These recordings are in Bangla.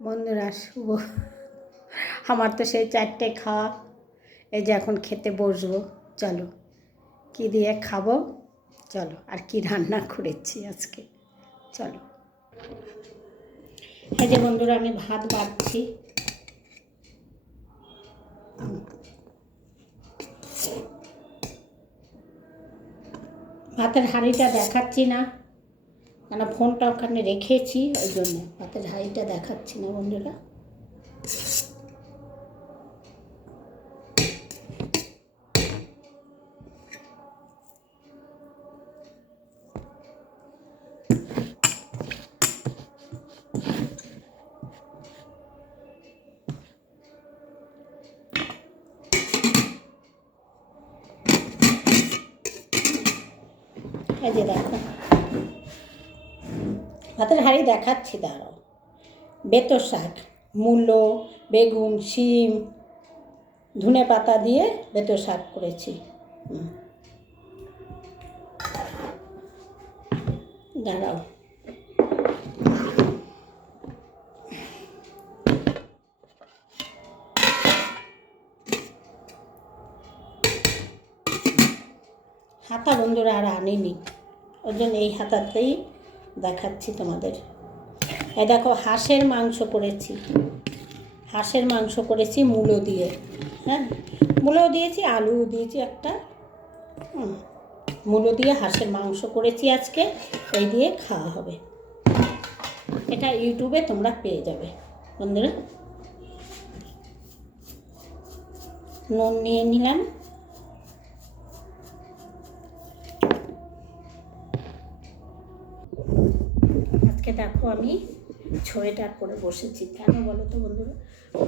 বন্ধুরা শুভ, আমার তো সেই 4টে খাওয়া। এই যে এখন খেতে বসবো। চলো কি দিয়ে খাবো, চলো আর কি রান্না করেছি আজকে, চলো। এই যে বন্ধুরা আমি ভাত বাড়ছি। ভাতের হাঁড়িটা দেখাচ্ছি না, কেন ফোনটা ওখানে রেখেছি, ওই জন্য ভাতের হাঁড়িটা দেখাচ্ছি না বন্ধুরা। এই যে দেখো ভাতের হাঁড়ি দেখাচ্ছি, দাঁড়াও। বেতো শাক, মূলো, বেগুন, শিম, ধনে পাতা দিয়ে বেতো শাক করেছি। দাঁড়াও, হাতা বন্ধুরা আর আনিনি, ওই জন্য এই হাতাতেই দেখাচ্ছি তোমাদের। এই দেখো হাঁসের মাংস করেছি, হাঁসের মাংস করেছি মূলো দিয়ে। হ্যাঁ, মূলো দিয়েছি, আলু দিয়েছি একটা। মূলো দিয়ে হাঁসের মাংস করেছি আজকে, এই দিয়ে খাওয়া হবে। এটা ইউটিউবে তোমরা পেয়ে যাবে বন্ধুরা। নুন নিয়ে নিলাম। আজকে দেখো আমি সোয়েটার পরে বসেছি, কেন বলো তো বন্ধুরা?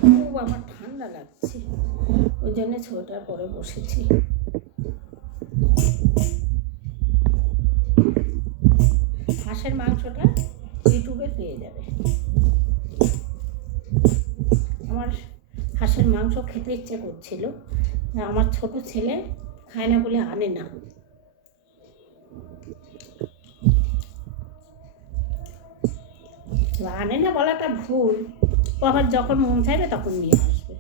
খুব আমার ঠান্ডা লাগছে, ওই জন্য সোয়েটার পরে বসেছি। হাঁসের মাংসটা ইউটিউবে পেয়ে যাবে। আমার হাঁসের মাংস খেতে ইচ্ছে করছিল, আমার ছোট ছেলে খায় না বলে আনে না। আনে না বলাটা ভুল, ও আবার যখন মন চাইবে তখন নিয়ে আসবে।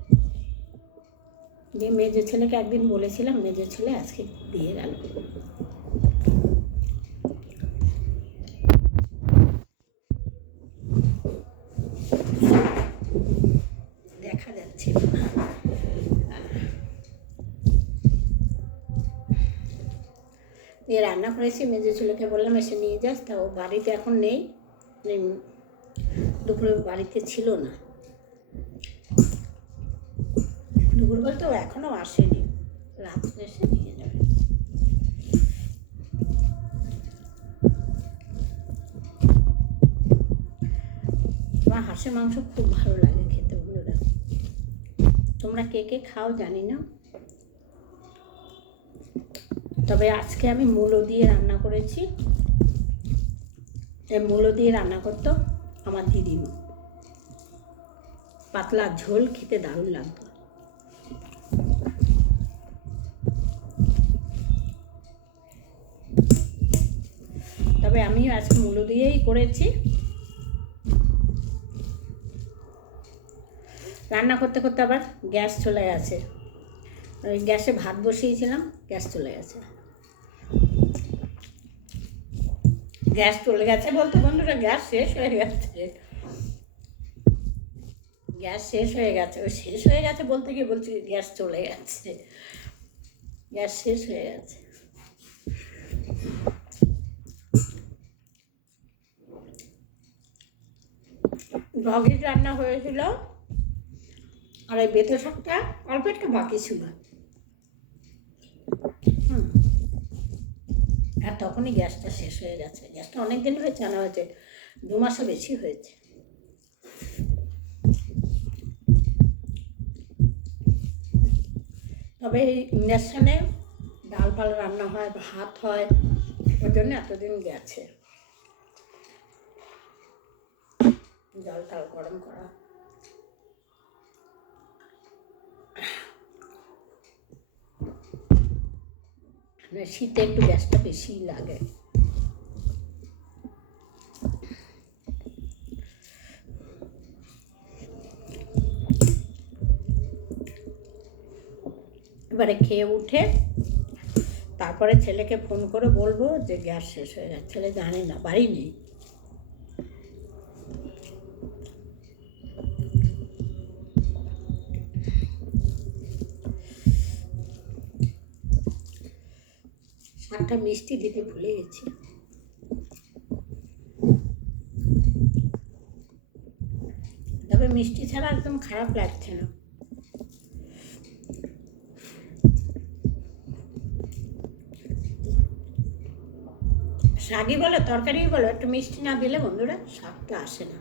দিয়ে মেজো ছেলেকে একদিন বলেছিলাম, মেজো ছেলে আজকে দিয়ে গেল। দেখা যাচ্ছে দিয়ে রান্না করেছি। মেজো ছেলেকে বললাম এসে নিয়ে যাস, তা ও বাড়িতে এখন নেই, দুপুরে বাড়িতে ছিল না। দুপুর বলতে ও এখনও আসেনি, রাত্রে এসে নিয়ে যাবে। আমার হাঁসের মাংস খুব ভালো লাগে খেতে বন্ধুরা। তোমরা কে কে খাও জানি না, তবে আজকে আমি মূলো দিয়ে রান্না করেছি। এই মূলো দিয়ে রান্না করতো আমার দিদিমা, পাতলা ঝোল, খেতে দারুণ লাগতো। তবে আমিও আজকে মূলো দিয়েই করেছি। রান্না করতে করতে আবার গ্যাস চলে গেছে, ওই গ্যাসে ভাত বসিয়েছিলাম, গ্যাস চলে গেছে। গ্যাস চলে গেছে বলতে বন্ধুরা গ্যাস শেষ হয়ে গেছে। গ্যাস শেষ হয়ে গেছে, ওই শেষ হয়ে গেছে বলতে গিয়ে বলছি গ্যাস চলে গেছে, গ্যাস শেষ হয়ে গেছে। ডগির রান্না হয়েছিল, আর এই বেতো শাকটা অল্প একটু বাকি ছিল। আর তখনই গ্যাসটা শেষ হয়ে গেছে। গ্যাসটা অনেক দিন হয়েছে, আনা হয়েছে 2 মাসও বেশি হয়েছে। তবে এই ইন্ডাকশানে ডাল ফাল রান্না হয়, ভাত হয়, ওই জন্য এতদিন গেছে। জল টাল গরম করা, শীতে একটু গ্যাসটা বেশি লাগে। এবারে খেয়ে উঠে তারপরে ছেলেকে ফোন করে বলবো যে গ্যাস শেষ হয়ে গেছে। ছেলে জানে না, বাড়ি নেই। একটা মিষ্টি দিতে ভুলে গেছি। তবে মিষ্টি ছাড়া একদম খারাপ লাগছে না। শাকই বলো তরকারি বলো, একটু মিষ্টি না দিলে বন্ধুরা স্বাদটা আসে না।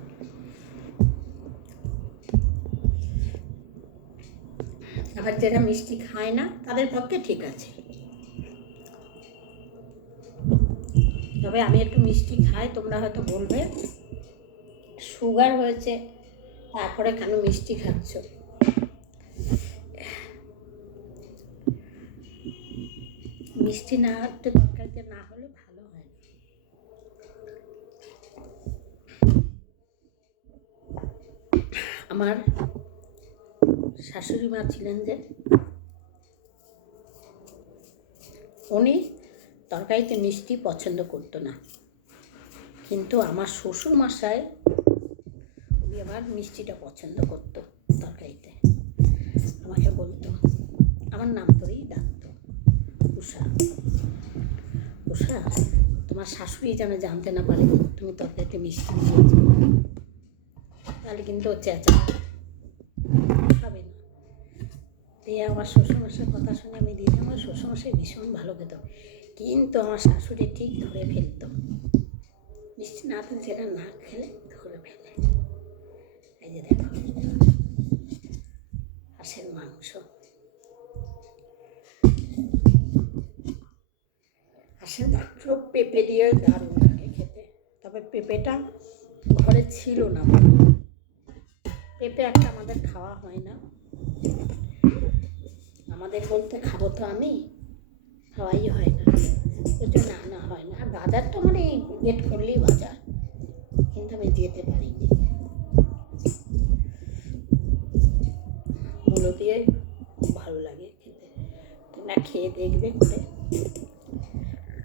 আবার যারা মিষ্টি খায় না তাদের পক্ষে ঠিক আছে, তবে আমি একটু মিষ্টি খাই। তোমরা হয়তো বলবে সুগার হয়েছে তারপরে কেন মিষ্টি খাচ্ছ। মিষ্টি না একটু তরকারিতে না হলে ভালো হয়। আমার শাশুড়ি মা ছিলেন যে, উনি তরকারিতে মিষ্টি পছন্দ করতো না, কিন্তু আমার শ্বশুর মশাই উনি আবার মিষ্টিটা পছন্দ করতো তরকারিতে। আমাকে বলতো, আমার নাম ধরেই ডাকতো, উষা উষা, তোমার শাশুড়ি যেন জানতে না পারে তুমি তরকারিতে মিষ্টি দিয়েছো, তাহলে কিন্তু চেঁচা খাবে না। দিয়ে আমার শ্বশুরমশাইয়ের কথা শুনে আমি দিতাম। আমার শ্বশুরমশাই ভীষণ ভালো খেত, কিন্তু আমার শাশুড়ি ঠিক ধরে ফেলত, মিষ্টি না তো যেটা না খেলে ধরে ফেলে। এই যে দেখো হাঁসের মাংস, হাঁসের মাংস পেঁপে দিয়ে দারুণ লাগে খেতে। তবে পেঁপেটা ঘরে ছিল না, পেঁপে একটা আমাদের খাওয়া হয় না। আমাদের বলতে খাবো তো আমি, খাওয়াই হয় না, ওই জন্য আনা হয় না। আর বাজার তো মানে গেট করলেই বাজার, কিন্তু আমি যেতে পারিনি। মূলো দিয়ে ভালো লাগে খেতে, তোমরা খেয়ে দেখবে করে,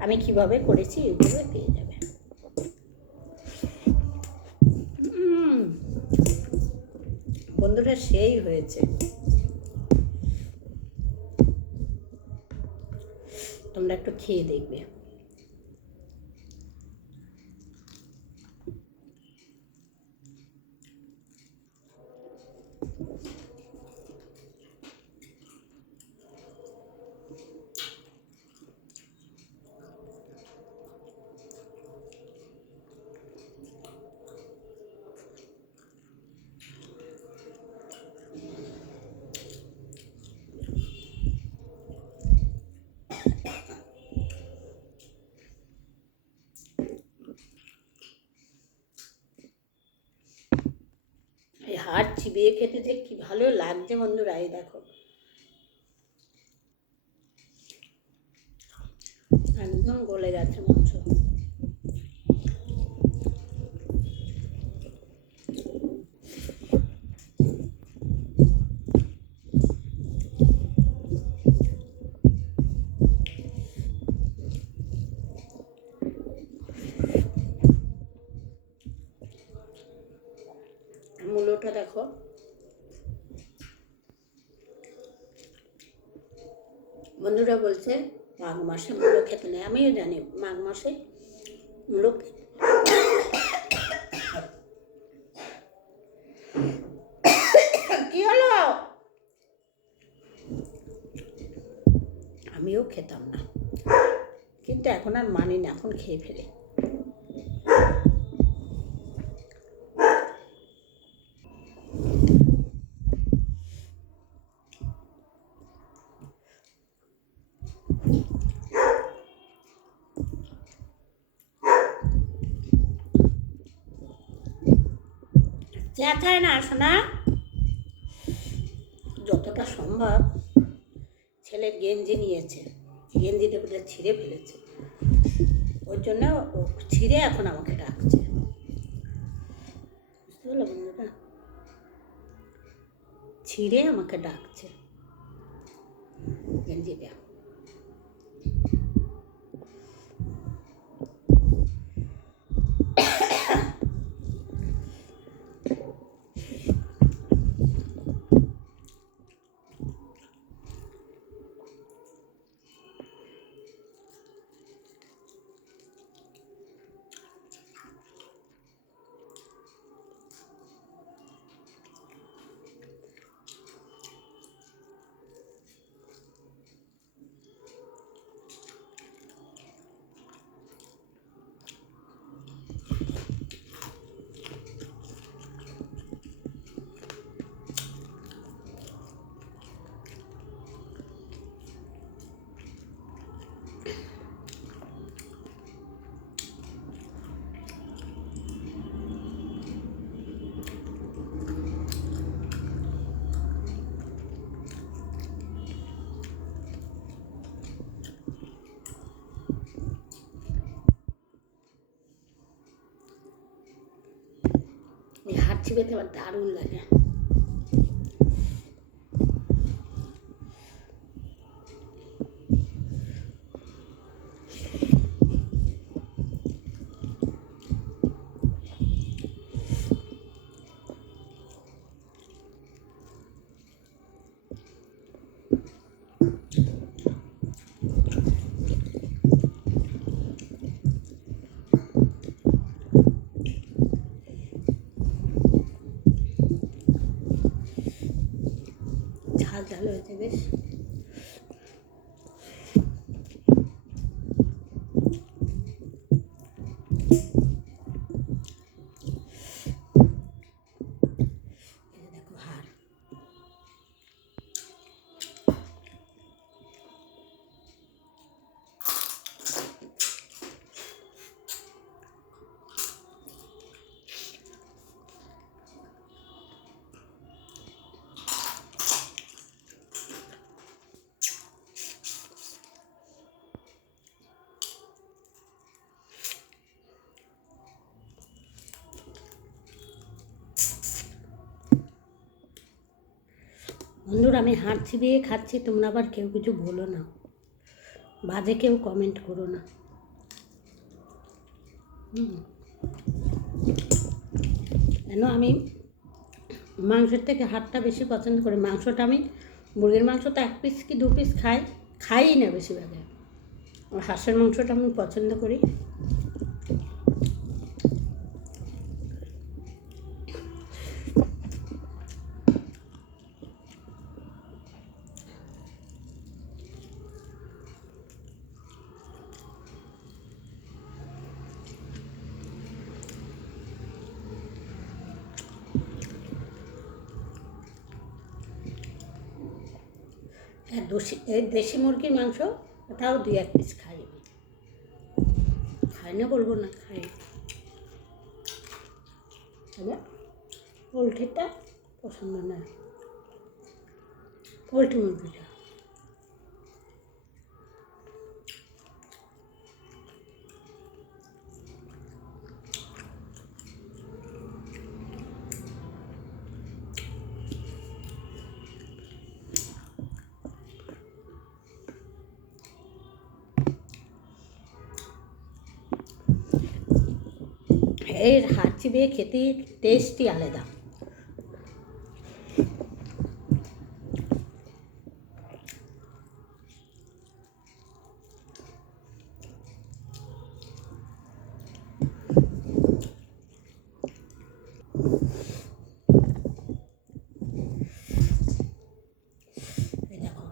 আমি কিভাবে করেছি ইউটিউবে পেয়ে যাবে। বন্ধুরা সেই হয়েছে, তোমরা একটু খেয়ে দেখবে। এই হাড় চিবিয়ে খেতে যে কি ভালো লাগছে বন্ধুরা, এই দেখো একদম গলে গেছে মাংস। মূলোটা দেখো, বন্ধুরা বলছে মাঘ মাসে মূলো খেতে নেই, আমিও জানি মাঘ মাসে মূলো কি হলো, আমিও খেতাম না, কিন্তু এখন আর মানি না, এখন খেয়ে ফেলে। চেঁচায় না শোনা, যতটা সম্ভব। ছেলে গেঞ্জি নিয়েছে, গেঞ্জিটা বোধ হয় ছিঁড়ে ফেলেছে, ওর জন্য ও ছিঁড়ে এখন আমাকে ডাকছে, বুঝতে পারলো বন্ধুরা, ছিঁড়ে আমাকে ডাকছে জিভে। এই হাত চিবাতে আমার দারুণ লাগে। ঝাল ঝাল হয়েছে বেশ। দেখো হাড়, বন্ধুরা আমি হাড় চিবিয়ে খাচ্ছি, তোমরা আবার কেউ কিছু বলো না, বাজে কেউ কমেন্ট করো না। কেন আমি মাংসের থেকে হাড়টা বেশি পছন্দ করি। মাংসটা আমি মুরগির মাংস তো 1 পিস কি 2 পিস খাই না বেশিরভাগে। হাঁসের মাংসটা আমি পছন্দ করি। হ্যাঁ, দেশি মুরগির মাংস তাও 2-1 পিস খাই আমি। খাই না বলবো না, খাই। তবে পোলট্রিটা পছন্দ নয়, পোলট্রি মুরগিটা। এর হাড় চিবিয়ে খেতে টেস্টই আলাদা। এই দেখো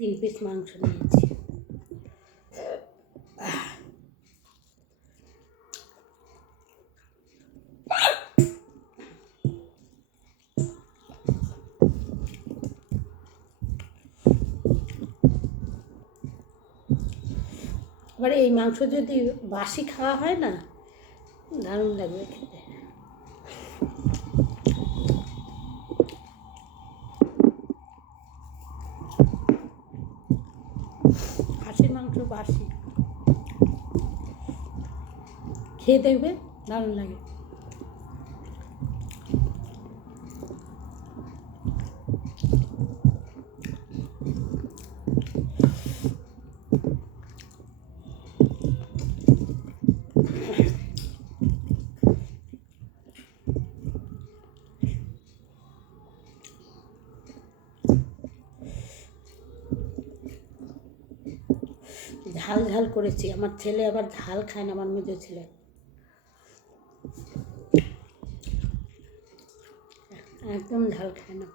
3 পিস মাংস নিয়েছি। এবারে এই মাংস যদি বাসি খাওয়া হয় না, দারুণ লাগবে খেতে। হাঁসের মাংস বাসি খেয়ে দেখবে, দারুণ লাগে। ঝাল ঝাল করেছি। আমার ছেলে আবার ঝাল খায় না, আমার মেজো ছেলে একদম ঝাল খায় না।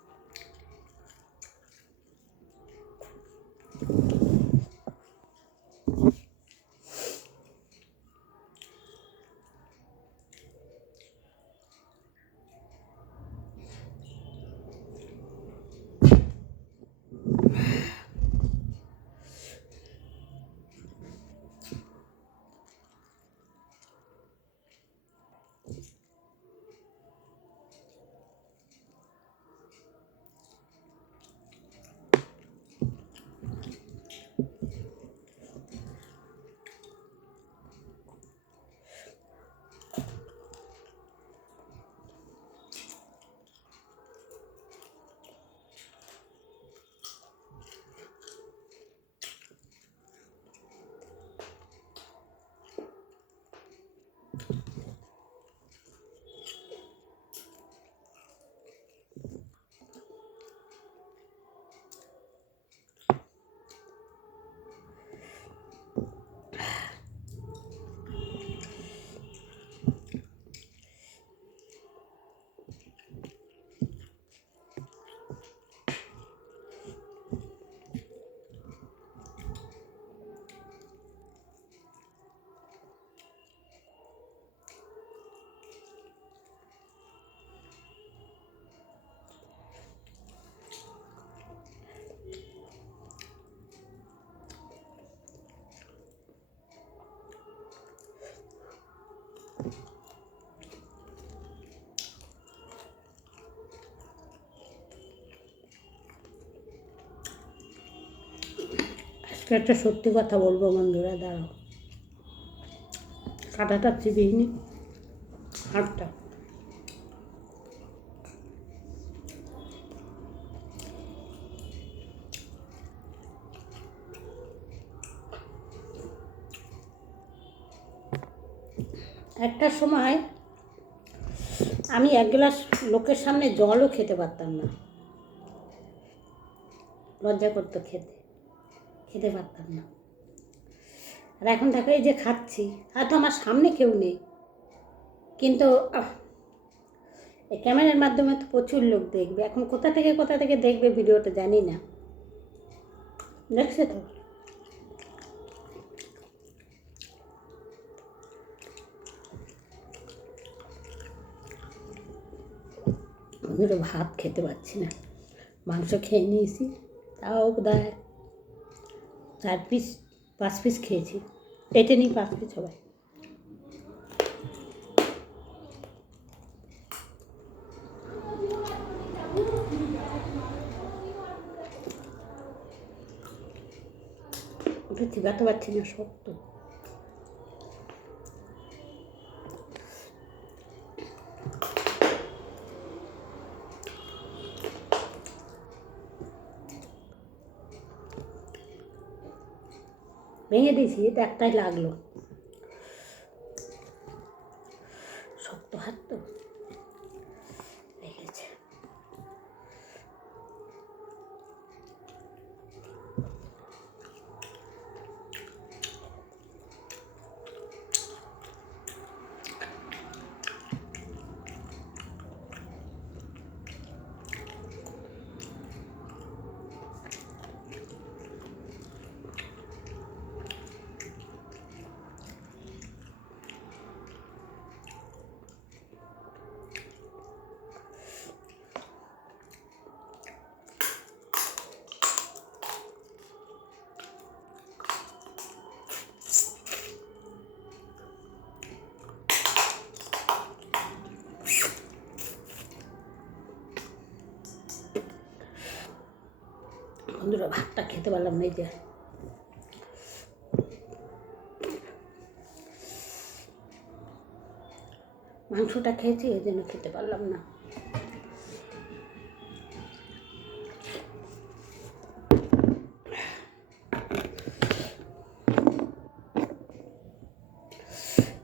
একটা সত্যি কথা বলবো বন্ধুরা, দাঁড়াও, কাঁটাটা চিবিয়ে নি হাতটা। একটা সময় আমি এক গ্লাস লোকের সামনে জলও খেতে পারতাম না, লজ্জা করতো খেতে পারতাম না। আর এখন দেখো এই যে খাচ্ছি, হয়তো আমার সামনে কেউ নেই, কিন্তু এই ক্যামেরার মাধ্যমে তো প্রচুর লোক দেখবে। এখন কোথা থেকে দেখবে ভিডিওটা জানি না, দেখছে তো। বন্ধুরা ভাত খেতে পারছি না, মাংস খেয়ে নিয়েছি, তাও বোধহয় 4 পিস 5 পিস খেয়েছি, এটা নিয়ে 5 পিস হবে। ওটা চিবাতে পারছি না, শক্ত। ভেঙে দিয়েছি, এটা একটাই লাগলো, শক্ত হাত তো লেগেছে। বন্ধুরা ভাতটা খেতে পারলাম না, এই যে মাংসটা খেয়েছি, এই জন্য খেতে পারলাম না।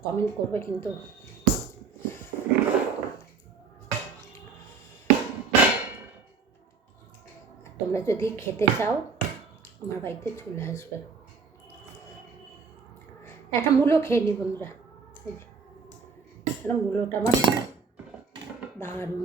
কমেন্ট করবে কিন্তু। তোমরা যদি খেতে চাও আমার বাড়িতে চলে আসবে। একটা মূলো খেয়ে নি বন্ধুরা, এই যে একটা মূলোটা আমার দারুণ।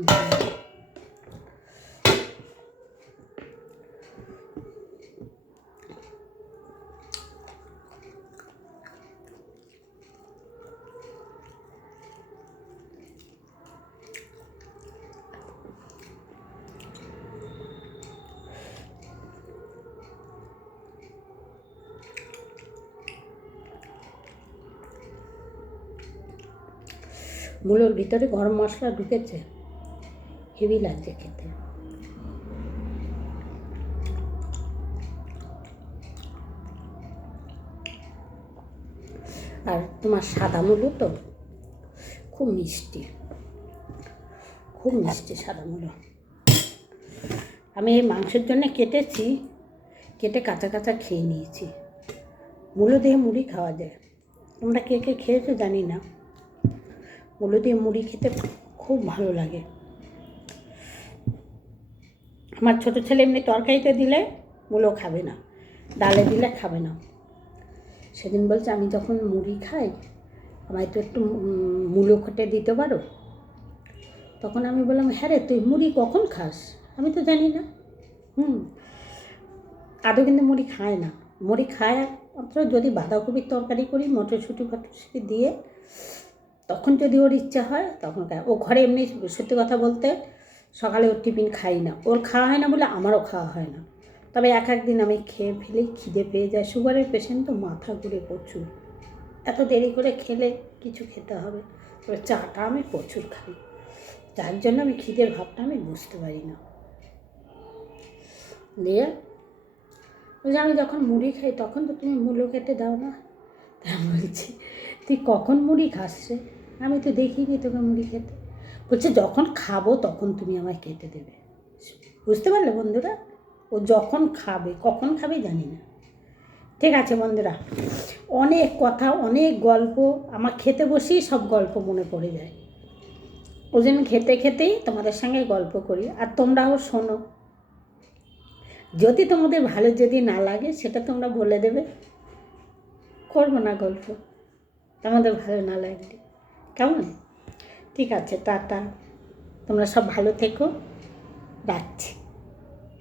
মূলোর ভিতরে গরম মশলা ঢুকেছে, হেভি লাগছে খেতে। আর তোমার সাদা মূলো তো খুব মিষ্টি, খুব মিষ্টি সাদা মূলো। আমি এই মাংসের জন্য কেটেছি, কেটে কাঁচা কাঁচা খেয়ে নিয়েছি। মূলো দিয়ে মুড়ি খাওয়া যায়, তোমরা কে কে খেয়েছো জানি না। মূলো দিয়ে মুড়ি খেতে খুব ভালো লাগে। আমার ছোটো ছেলে এমনি তরকারিতে দিলে মূলো খাবে না, ডালে দিলে খাবে না। সেদিন বলছে আমি যখন মুড়ি খাই আমায় তো একটু মূলো কেটে দিতে পারো। তখন আমি বললাম হ্যাঁ রে, তুই মুড়ি কখন খাস? আমি তো জানি না। আদৌ কিন্তু মুড়ি খায় না। মুড়ি খায় মাত্র যদি বাঁধাকপির তরকারি করি, মটরশুঁটি ফটরশুঁটি দিয়ে, তখন যদি ওর ইচ্ছা হয় তখন খায়। ও ঘরে এমনি সত্যি কথা বলতে সকালে ওর টিফিন খাই না, ওর খাওয়া হয় না বলে আমারও খাওয়া হয় না। তবে এক একদিন আমি খেয়ে ফেলে খিদে পেয়ে যায়। সুগারের পেশেন্ট তো, মাথা ঘুরে প্রচুর, এত দেরি করে খেলে কিছু খেতে হবে। তবে চাটা আমি প্রচুর খাই, যার জন্য আমি খিদের ভাবটা আমি বুঝতে পারি না। দিয়ে বলছি আমি যখন মুড়ি খাই তখন তো তুমি মূলো কেটে দাও না। তা বলছি তুই কখন মুড়ি খাস রে? আমি তো দেখিনি তোকে মুড়ি খেতে। বলছে যখন খাবো তখন তুমি আমায় কেটে দেবে। বুঝতে পারলে বন্ধুরা, ও যখন খাবে, কখন খাবে জানি না। ঠিক আছে বন্ধুরা, অনেক কথা, অনেক গল্প, আমার খেতে বসেই সব গল্প মনে পড়ে যায়। ওই জন্য খেতে খেতেই তোমাদের সঙ্গে গল্প করি, আর তোমরাও শোনো। যদি তোমাদের ভালো যদি না লাগে সেটা তোমরা বলে দেবে, করবো না গল্প তোমাদের ভালো না লাগলে, কেমন? ঠিক আছে, টাটা, তোমরা সব ভালো থেকো, রাখছি।